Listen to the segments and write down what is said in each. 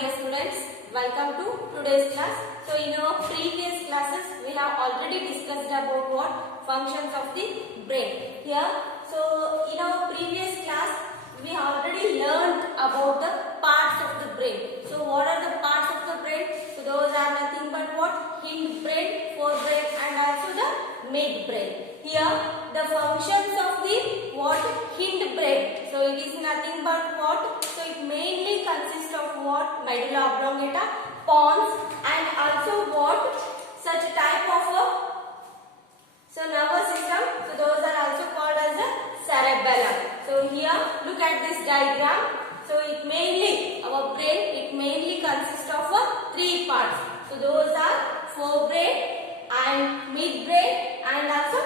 dear students, welcome to today's class. So in our previous classes we have already discussed about what functions of the brain. Here, so in our previous class we already learned about the parts of the brain. So what are the parts of the brain? So those are nothing but what? Hind brain, forebrain and also the midbrain. Here the functions of the what? Hind brain. So it is nothing but what? So it mainly consists of what? Medulla oblongata, pons and also what? Such type of nervous system. So those are also called as the cerebellum. So here look at this diagram. So it mainly, our brain, it mainly consists of three parts. So those are forebrain and midbrain and also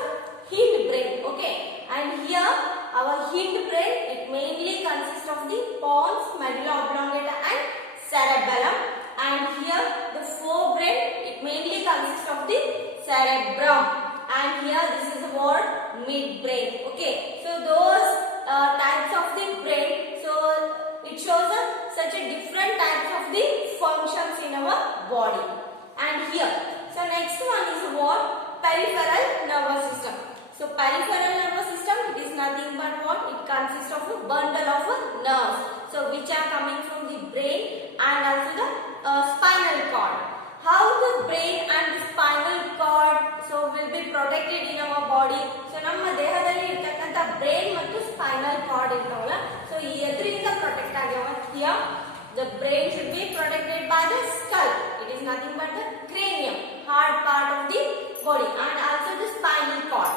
hindbrain. Okay. And here our hindbrain, it mainly consists of the pons, medulla oblongata and cerebellum. And here the forebrain, it mainly consists of the cerebrum. And here this is the word midbrain. Okay. So those types of the brain, so it shows such a different types of the functions in our body. And here, so next one is what? Peripheral nervous system. So peripheral nervous system, it is nothing but what? It consists of a bundle of nerves. So which are coming from the brain and also the spinal cord. How the brain and the spinal cord so will be protected in our body? So ನಮ್ಮ ದೇಹದಲ್ಲಿ ಇರತಕ್ಕಂತ brain ಮತ್ತು spinal cord ಇರ್ತಾವಲ್ಲ, so ಎದರಿಂದ protect ಆಗ್ಯಾವ? Here the brain should be protected by the skull. It is nothing but the cranium, hard part of the body, and also the spinal cord.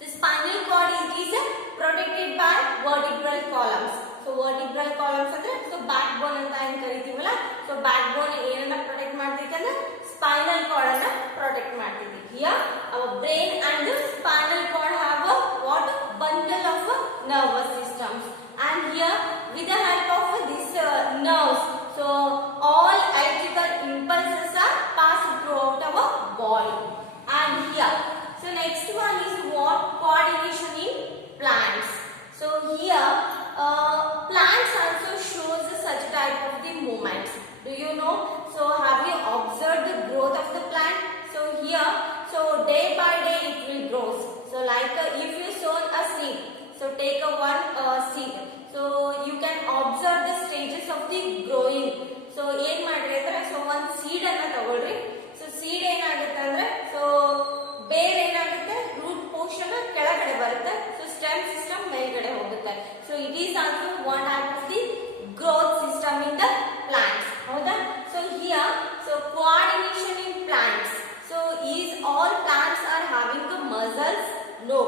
The spinal cord is protected by vertebral columns. So vertebral columns ಅಂದ್ರೆ so backbone ಅಂತ ಏನು ಕರಿತೀವಲ್ಲ, so backbone ಏನನ್ನ protect ಮಾಡ್ತೈತೆ ಅಂದ್ರೆ spinal cord ಅನ್ನ protect ಮಾಡ್ತೈತೆ. Here our brain and the spinal cord have a what? Bundle of nervous systems. And here with the help of this nerves, so all electrical impulses are passed throughout our body. And here, so next one is what? Coordination in plants. So here plants also shows such type of the movements. Do you know? So have you observed the growth of the plant? So here, so day by day it will grow. So like if you sow a seed, so take a one seed. So you can observe the stages of the growing. So ಏನು ಮಾಡ್ರಿ ಅಂದ್ರೆ so ಒಂದು seed ಅನ್ನ ತಗೊಳ್ರಿ. So seed ಏನಾಗುತ್ತೆ ಅಂದ್ರೆ so ಬೇರೆ ಏನಾಗುತ್ತೆ root portion ಕೆಳಗಡೆ ಬರುತ್ತೆ. So stem system ಮೇಲ್ಗಡೆ ಹೋಗುತ್ತೆ. So it is also one type of the growth system in the plants. ಹೌದಾ? So here, so coordination in plants. So is all plants are having the muscles? No.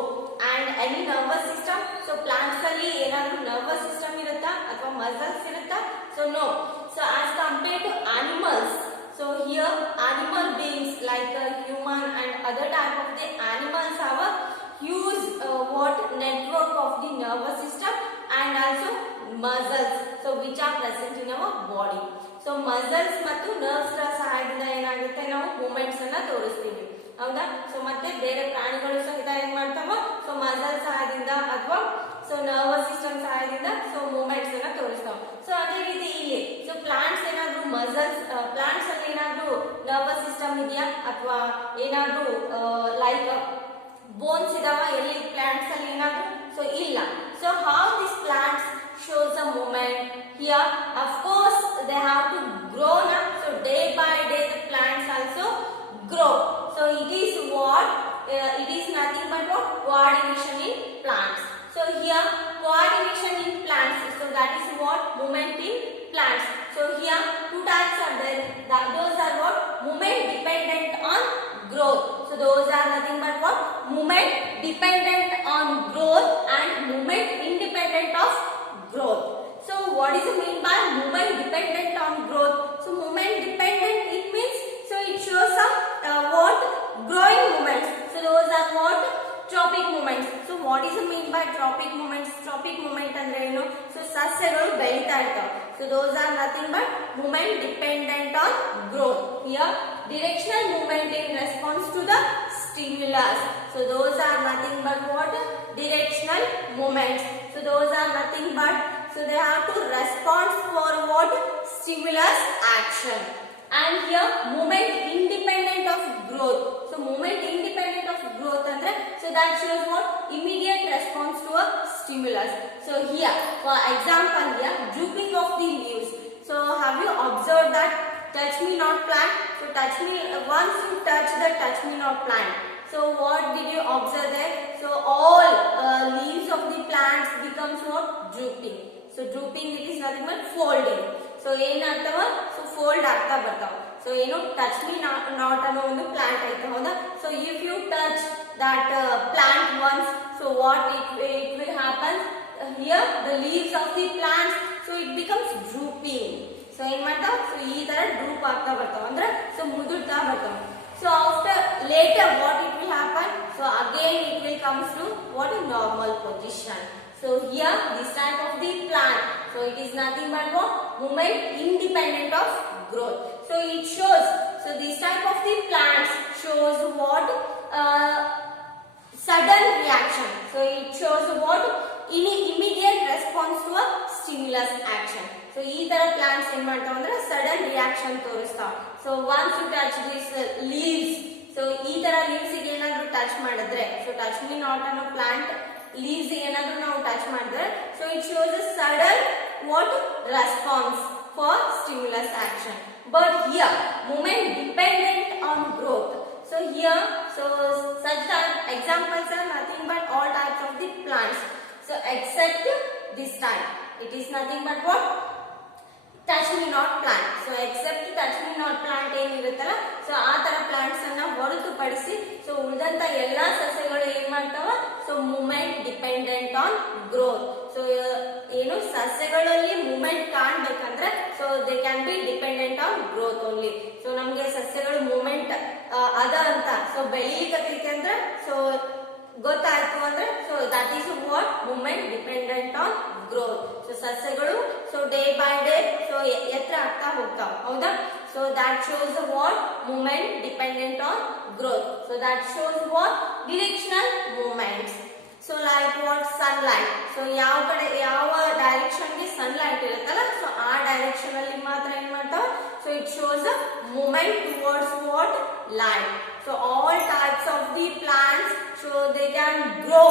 And any nervous system? So plants ಅಲ್ಲಿ ಏನಾದರೂ nervous system ಇರುತ್ತಾ ಅಥವಾ muscles ಇರುತ್ತಾ? So no. So as compared to animals, so here animal beings like human and other type of the animals have a huge what network of the nervous system and also muscles, so which are present in our body. So muscles ಮತ್ತು nerves ಗಳ ಸಹಾಯದಿಂದ ಏನಾಗುತ್ತೆ ನಾವು movements ಅನ್ನ ತೋರಿಸ್ತೀವಿ. ಹೌದಾ? So ಮತ್ತೆ ಬೇರೆ ಪ್ರಾಣಿಗಳು ಸಹಿತ ಏನ್ ಮಾಡ್ತಾವ? ಸೊ ಮಸಲ್ ಸಹಾಯದಿಂದ ಅಥವಾ ಸೊ ನರ್ವಸ್ ಸಿಸ್ಟಮ್ ಸಹಾಯದಿಂದ ಸೊ ಮೂವ್ಮೆಂಟ್ಸ್ ಅನ್ನ ತೋರಿಸ್ತಾವ. ಸೊ ಅದೇ ರೀತಿ ಇಲ್ಲಿ ಸೊ ಪ್ಲಾಂಟ್ಸ್ ಏನಾದ್ರೂ ಮಸಲ್ಸ್, ಪ್ಲಾಂಟ್ಸ್ ಅಲ್ಲಿ ಏನಾದ್ರೂ ನರ್ವಸ್ ಸಿಸ್ಟಮ್ ಇದೆಯಾ ಅಥವಾ ಏನಾದ್ರೂ ಲೈಕ್ ಬೋನ್ಸ್ ಇದಾವ ಎಲ್ಲಿ ಪ್ಲಾಂಟ್ಸ್ ಅಲ್ಲಿ ಏನಾದ್ರೂ? ಸೊ ಇಲ್ಲ. So how this plants shows a movement? Here of course they have to grow up. So day by day the plants also grow. So it is what? It is nothing but what? Coordination in plants. So here coordination in plants. So that is what? Movement in plants. So here two types are there. Those are what? Movement dependent on growth. So those are nothing but what? Movement dependent on growth and movement independent of growth. So what is the mean by movement dependent on growth? So movement dependent, it means so it shows some what? Growing movements. So those are what? Tropic movements. So what is the mean by tropic movements? Tropic movement ಅಂದ್ರೆ ಏನು? So ಸಸ್ಯಗಳು ಬೆಳೀತಾ ಇರ್ತಾವೆ. So those are nothing but movement dependent on growth. Here directional movement in response to the stimulus. So those are nothing but what? Directional movements. So those are nothing but so they have to respond for what? stimulus action. And here movement independent of growth. So movement independent of growth andre, so that shows what? Immediate response to a stimulus. So here for example, here drooping of the leaves. So have you observed that touch me not plant? So touch me, once you touch the touch me not plant, so what did you observe there? So all leaves of the plants becomes what? Drooping. So drooping, it is nothing but folding. So ಏನು ಆಗ್ತಾವ? So fold ಆಗ್ತಾ ಬರ್ತಾವ. So ಏನು touch me not ಅನ್ನೋ ಒಂದು plant ಐತೆ ಹೌದಾ? So if you touch that plant once, so what it will happen? Here the leaves of the plants, so it becomes drooping. So ಏನು ಮಾಡ್ತಾವ? So ಈ ತರ droop ಆಗ್ತಾ ಬರ್ತಾವ ಅಂದ್ರೆ so ಮುದುಡ್ತಾ ಬರ್ತಾವ. So after later what it will happen? So again it will comes to what? A normal position. So here this type of the plant, so it is nothing but what? Movement independent of growth. So it shows, so this type of the plants shows what? Sudden reaction. So it shows what? Immediate response to a stimulus action. So ee tara plants ಏನು ಮಾಡ್ತಾವ ಅಂದ್ರೆ sudden reaction ತೋರಿಸ್ತಾವ. So once you touch these leaves, so ee tara leaves ಗೆ ಏನಾದರೂ touch ಮಾಡಿದ್ರೆ, so touch me not ಅನ್ನೋ plant leaves ಏನಾದರೂ ನಾವು touch ಮಾಡಿದ್ರೆ, so it shows a sudden what? Response for stimulus action. But here movement dependent on growth. So here, so such type examples are nothing but all types of the plants. So except this type, it is nothing but what? Touch me not plant. So except touch me not plant ಏನಿರುತ್ತಲ್ಲ, so ಆ ತರ plants ಅನ್ನ ಹೊರತುಪಡಿಸಿ so ಉಳಿದಂತ ಎಲ್ಲಾ ಸಸ್ಯಗಳು ಏನ್ ಮಾಡ್ತಾವ? So movement dependent on growth. So ಏನು ಸಸ್ಯಗಳಲ್ಲಿ movement ಕಾಣಬೇಕಂದ್ರೆ so they can be dependent on growth only. So ನಮಗೆ ಸಸ್ಯಗಳು ಮೂವ್ಮೆಂಟ್ ಅದ ಅಂತ so ಬೆಳೀಲಿಕ್ಕೆ ಅಂದ್ರೆ so ಗೊತ್ತಾಯ್ತು ಅಂದ್ರೆ so that is what? Movement dependent on growth. So ಸಸ್ಯಗಳು so day by day so ಎತ್ತರ ಆಗ್ತಾ ಹೋಗ್ತಾವ ಹೌದಾ? So that shows what? Movement dependent on growth. So that shows what? Directional movements. So like what? Sunlight. So ಯಾವ ಕಡೆ ಯಾವ direction ಗೆ sunlight ಇರುತ್ತಲ್ಲ so ಆ ಡೈರೆಕ್ಷನ್ ಅಲ್ಲಿ ಮಾತ್ರ ಏನ್ ಮಾಡ್ತಾವ? So it shows a movement towards what? Light. So all types of the plants so they can grow.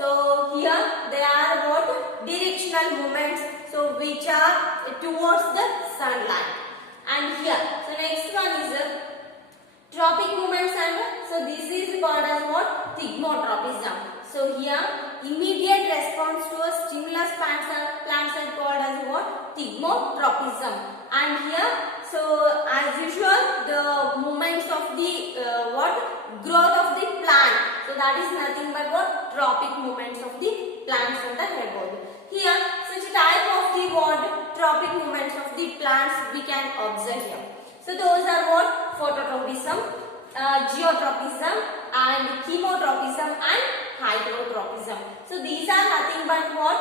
So here they are what? Directional movements so which are towards the sunlight. And here so next one is tropic movements, and so this is called as what? Thigmotropism. So here immediate response to a stimulus plants are called as what? Thigmotropism. And here so as usual the movements of the what? Growth of the plant, so that is nothing but what? Tropic movements of the plants ಅಂತ ಹೇಳ್ಬೋದು. Here such type of the what? Tropic movements of the plants we can observe here. So those are what? Phototropism, geotropism, and chemotropism, and hydrotropism. So these are nothing but what?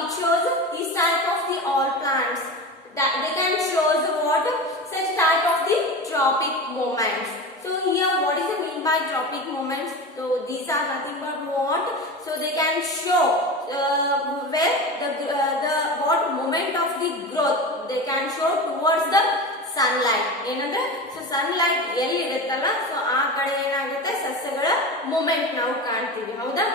It shows this type of the all plants that they can show what? Such type of the tropic movements. So here what is the mean by tropic movements? So these are nothing but what? So they can show where the what movement of the growth they can show towards the sunlight. ಏನಂದ್ರೆ so sunlight ಎಲ್ಲಿ ಇರುತ್ತಲ್ಲ so ಆ ಕಡೆ ಏನಾಗುತ್ತೆ ಸಸ್ಯಗಳ movement ನಾವು ಕಾಣ್ತೀವಿ ಹೌದಾ?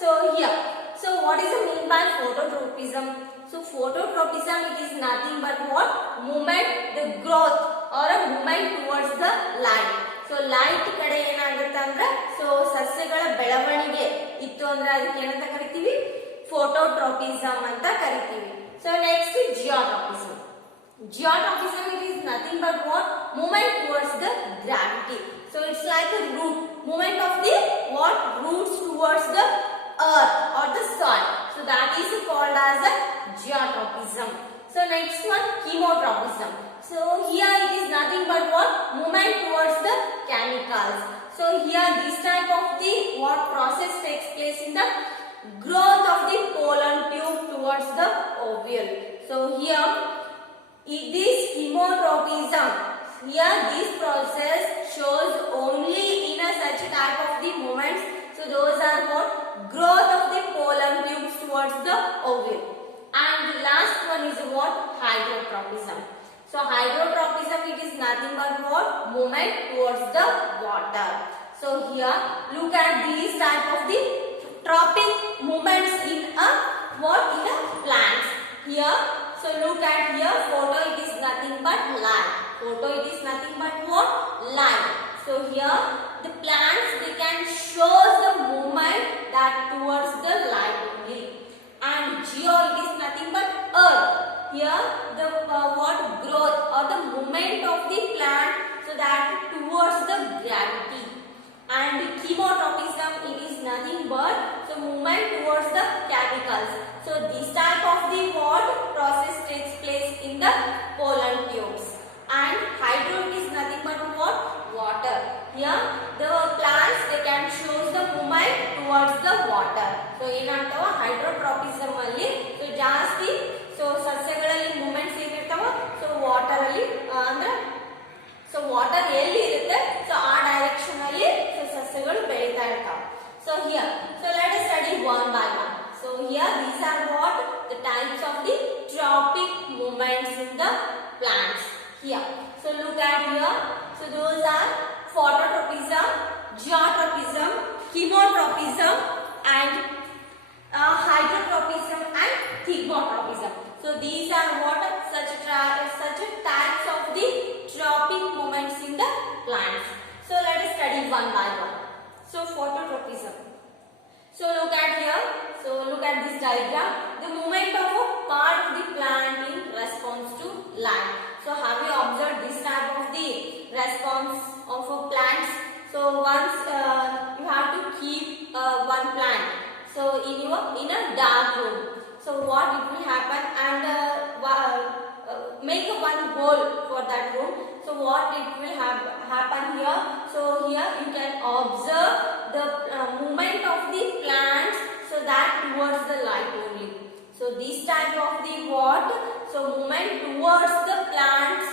So here so what is the mean by phototropism? So phototropism it is nothing but what? Movement, the growth or a movement towards the light. So light ಕಡೆ ಏನಾಗುತ್ತೆ ಅಂದ್ರೆ so ಸಸ್ಯಗಳ ಬೆಳವಣಿಗೆ ಇತ್ತು ಅಂದ್ರೆ ಅದಕ್ಕೆ ಏನಂತ ಕರಿತೀವಿ? Phototropism ಅಂತ ಕರಿತೀವಿ. So next is geotropism. Geotropism it is nothing but what? Movement towards the gravity. So it's like a root, movement of the what? Roots towards the earth or the soil. So that is called as a geotropism. So next one, chemotropism. So here it is nothing but what? Movement towards the chemicals. So here this type of the what process takes place in the growth of the pollen tube towards the ovule. So here this chemotropism, here this process shows only in a such type of the movements. So those are what? Growth of the pollen tubes towards the ovule. And the last one is what? Hydrotropism. So hydrotropism, it is nothing but what? Movement towards the water. So here look at these type of the tropic movements in a what? In a plants. Here, so look at here, photo, it is nothing but light. Photo, it is nothing but what? Light. So here the plants, they can show the movement that towards the light only. And geo, it is nothing but earth. Here the what? Growth or the movement of the plant, so that towards the gravity. And chemotropism, it is nothing but so movement towards the chemicals. So this type of the what? Process takes place in the pollen tubes. And hydro, it is nothing but what? Water. Here the plants, they can show the movement towards the water. So ಏನಂತವ hydrotropism ಅಲ್ಲಿ so ಜಾಸ್ತಿ so ಸಸ್ಯಗಳಲ್ಲಿ movements ಏನಿರ್ತಾವ so water ಅಲ್ಲಿ ಅಂದ್ರೆ so water ಎಲ್ಲಿ ಇರುತ್ತೆ so ಆ direction ಅಲ್ಲಿ so ಸಸ್ಯಗಳು ಬೆಳೀತಾ ಇರ್ತಾವ. So here, so let us study one by one. So here these are what? The types of the tropic movements in the plants. Here, so look at here, so those are phototropism, geotropism, chemotropism, and hydrotropism and chemotropism. So these are what? Such types of the tropic movements in the plants. So let us study one by one. So phototropism. So look at here. So look at this diagram. The movement of a part of the plant in response to light. So have you observed this type of the response of a plants? So once you have to keep one plant. So in a dark room. So what it will happen, and make one hole for that room. So what it will happen here? So here you can observe the movement of the plants, so that towards the light only. So this type of the what? So movement towards the plants,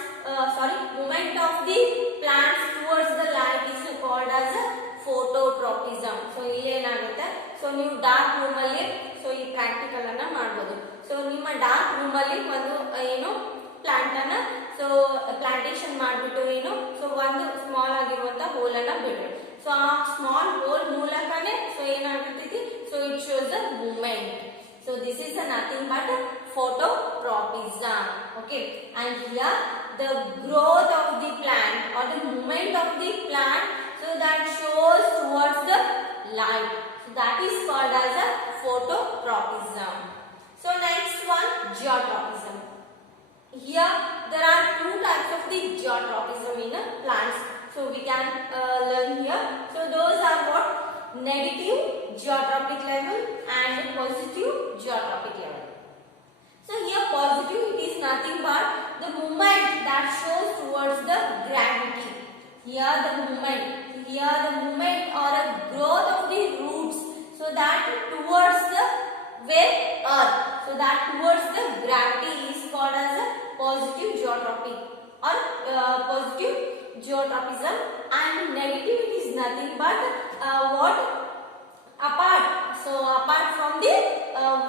movement of the plants towards the light is called as a phototropism. So ಇಲ್ಲಿ ಏನಾಗುತ್ತೆ? So ನೀವು dark room ಅಲ್ಲಿ so ಈ practical ಅನ್ನ ಮಾಡಬಹುದು. So ನಿಮ್ಮ dark room ಅಲ್ಲಿ ಒಂದು ಏನು ಪ್ಲಾಂಟ್ ಅನ್ನ so ಪ್ಲಾಂಟೇಶನ್ ಮಾಡಿಬಿಟ್ಟು ಏನು so ಒಂದು ಸ್ಮಾಲ್ ಆಗಿರುವಂತ ಹೋಲ್ ಅನ್ನ ಬಿಡ್ರಿ. So ಆ ಸ್ಮಾಲ್ ಹೋಲ್ ಮೂಲಕನೇ so ಏನಾಗುತ್ತೈತಿ so it shows the movement. So this is nothing but phototropism. Okay, and here the growth of the plant or the movement of the plant, so that shows towards the light. So that is called as a phototropism. So next one, geotropism. Here there are two types of the geotropism in plants. So we can learn here. So those are what? Negative geotropic level and positive geotropic level. So here positive, it is nothing but the movement that shows towards the gravity. Here the movement or a growth of the roots, so that towards the where earth, so that towards the gravity is called as a positive geotropic or positive geotropism. And negative, it is nothing but what? Apart. So apart from the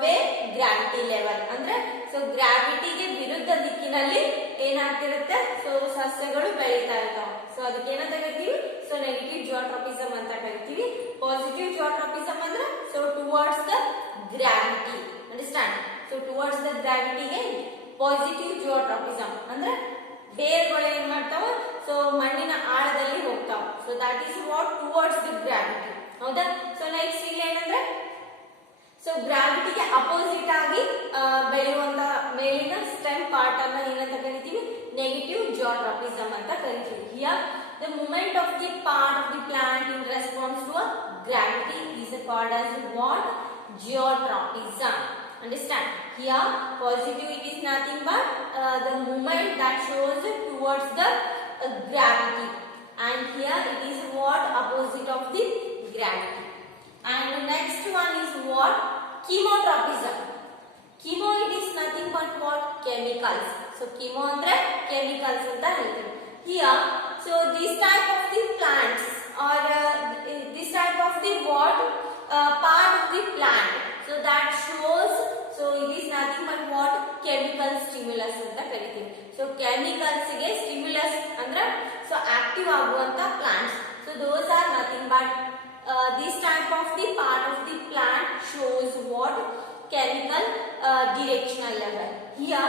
where gravity level, ಅಂದ್ರೆ so gravity ಗೆ ವಿರುದ್ಧ ದಿಕ್ಕಿನಲ್ಲಿ ಏನಾಗ್ತಿರುತ್ತೆ so ಸಸ್ಯಗಳು ಬೆಳೀತಾ ಇರ್ತಾವೆ. So ಅದಕ್ಕೆ ಏನಂತ ಕರಿತೀವಿ? ಸೊ ನೆಗೆಟಿವ್ ಜಿಯೋಟ್ರೋಪಿಸಮ್ ಅಂತ ಕರಿತೀವಿ. ಪಾಸಿಟಿವ್ ಜಿಯೋಟ್ರೋಪಿಸಮ್ ಅಂದ್ರೆ so towards the gravity. Understand? So towards the gravity ಗೆ ಪಾಸಿಟಿವ್ ಜಿಯೋಟ್ರೋಪಿಸಮ್ ಅಂದ್ರೆ ಬೇರ್ಗಳು ಏನ್ ಮಾಡ್ತಾವ ಸೊ ಮಣ್ಣಿನ ಆಳದಲ್ಲಿ ಹೋಗ್ತಾವ. So that is what? Towards the gravity. ಹೌದಾ? ಸೊ ನೆಕ್ಸ್ಟ್ ಇಲ್ಲಿ ಏನಂದ್ರೆ ಸೊ ಗ್ರಾವಿಟಿಗೆ ಅಪೋಸಿಟ್ ಆಗಿ ಬೆಳೆಯುವಂತ ಮೇಲಿನ ಸ್ಟೆಮ್ ಪಾರ್ಟ್ ಅನ್ನ ಏನಂತ ಕರಿತೀವಿ? ನೆಗೆಟಿವ್ ಜಿಯೋಟ್ರೋಪಿಸಮ್ ಅಂತ ಕರಿತೀವಿ. Here the movement of the part of the plant in response to gravity is called as what? Geotropism. Understand? Here positive, it is nothing but the movement that shows towards the gravity, and here it is what? Opposite of the gravity. And the next one is what? Chemotropism. Chemo, it is nothing but what? Chemicals. So chemo andre chemicals anta ಹೇಳ್ತೀವಿ. Here so this type of the plants or this type of the what part of the plant, so that shows so it is nothing but what? Chemical stimulus anta ಕರಿತೀವಿ. So So chemicals ಗೆ stimulus ಅಂದ್ರೆ so active ಆಗುವಂತ plants. So those are nothing but this type of the part of the plant shows what chemical directional level. Here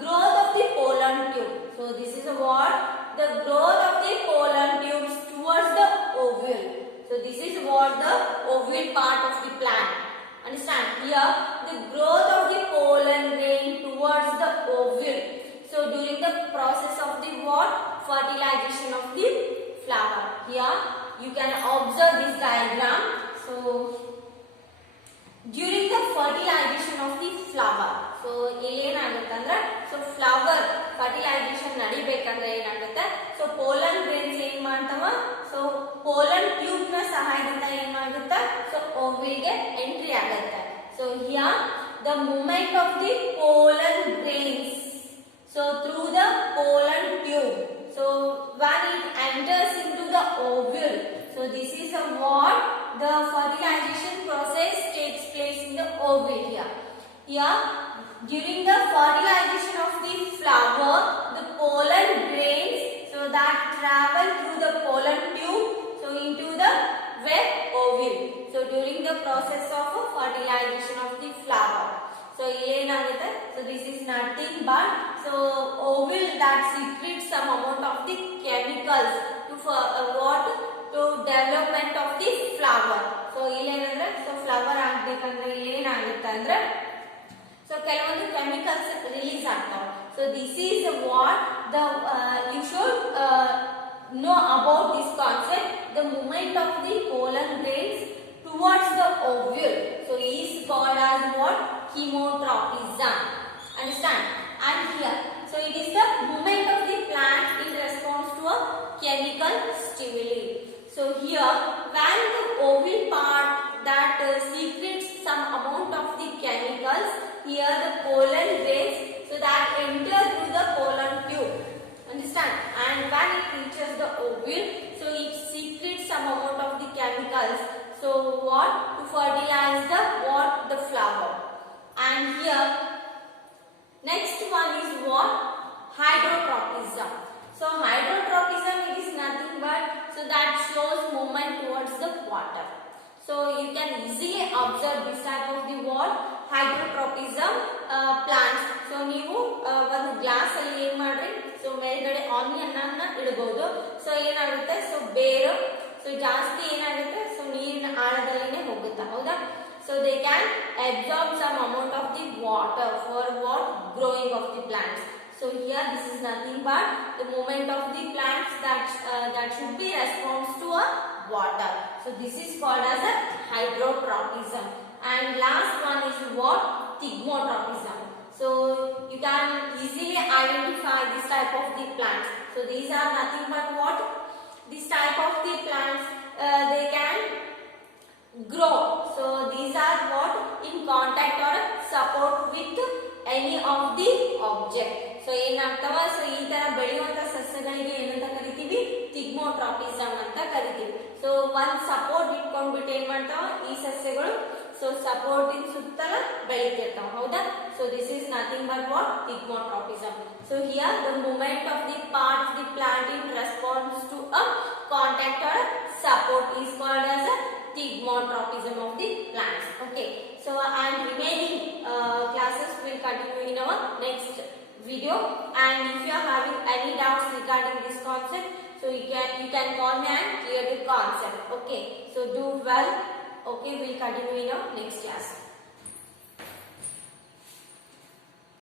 growth of the pollen tube. So this is what the growth of the pollen tubes towards the ovule. So this is what the ovule part of the plant. Understand? Here the growth of the pollen grain towards the ovule. So during the process of the what? Fertilization of the flower. Here you can observe this diagram. So during the fertilization of the flower. So ಇಲ್ಲಿ ಏನಾಗುತ್ತೆ ಅಂದ್ರೆ so flower fertilization ನಡಿಬೇಕಂದ್ರೆ ಏನಾಗುತ್ತೆ so pollen grains ಏನ್ ಮಾಡ್ತಾವ so pollen tube ನ ಸಹಾಯದಿಂದ ಏನ್ ಮಾಡುತ್ತೆ so ovule ಗೆ entry ಆಗುತ್ತೆ. So here the movement of the pollen grains so through the pollen tube. So when it enters into the ovule, so this is a what the fertilization process takes place in the ovule here. Here during the fertilization of the flower, the pollen grains so that travel through the pollen tube so into the wet ovule. So during the process of fertilization of the flower. So ಏನಾಗುತ್ತೆ so this is nothing but so ovule that secretes some amount of the chemicals to what to development of the flower. So ಇಲ್ಲೇನಂದ್ರೆ so flower ಆಗಬೇಕಂದ್ರೆ ಇಲ್ಲಿ ಏನಾಗುತ್ತೆ ಅಂದ್ರೆ so ಕೆಲವೊಂದು chemicals release ಆಗ್ತಾವ. So this is what the you should know about this concept, the movement of the pollen grains towards the ovule. So is called as what chemotropism. Understand? And here so it is the movement of the plant in response to a chemical stimuli. So here when the ovule part that secretes some amount of the chemicals, here the pollen grains so that enter through the pollen tube. Understand? And when it reaches the ovule, so it secretes some amount of the chemicals. So what to fertilize the what the flower. And here next one is what hydrotropism. So hydrotropism it is nothing but so that shows movement towards the water. So you can easily observe this type of the what hydrotropism plants. So ನೀವು ಒಂದು glass ಅಲ್ಲಿ ಏನ್ ಮಾಡ್ರಿ so ಮೇಲ್ಗಡೆ onion ಅನ್ನ ಇಡಬಹುದು. So ಏನಾಗುತ್ತೆ so ಬೇರು ಸೊ ಜಾಸ್ತಿ ಏನಾಗುತ್ತೆ ಸೊ ನೀರಿನ ಆಳದಲ್ಲಿನೇ ಹೋಗುತ್ತೆ ಹೌದಾ. So they can absorb some amount of the water for what growing of the plants. So here this is nothing but the movement of the plants that should be response to a water. So this is called as a hydrotropism. And last one is what thigmotropism. So you can easily identify this type of the plants. So these are nothing but what this type of the plants they can grow. So these are what in contact or support with any of the object. So ಏನಾಗ್ತವ so ಈ ತರ ಬೆಳೆಯುವಂತ ಸಸ್ಯಗಳಿಗೆ ಏನಂತ ಕರಿತೀವಿ ಥಿಗ್ಮೋಟ್ರಾಪಿಸಮ್ ಅಂತ ಕರಿತೀವಿ. So ಒಂದ್ support ಇಟ್ಕೊಂಡ್ಬಿಟ್ಟು ಏನ್ ಮಾಡ್ತಾವ ಈ ಸಸ್ಯಗಳು ಸೊ ಸಪೋರ್ಟ್ ಇನ್ ಸುತ್ತಲ ಬೆಳಿತಿರ್ತಾವ ಹೌದಾ. So this is nothing but what thigmotropism. So here the movement of the part of the plant in response to a contact or support is called as a thigmotropism of the plants. Okay, so and remaining classes will continue in our next video. And if you are having any doubts regarding this concept, so you can call me and clear the concept. Okay, so do well. Okay, we'll continue in our next class.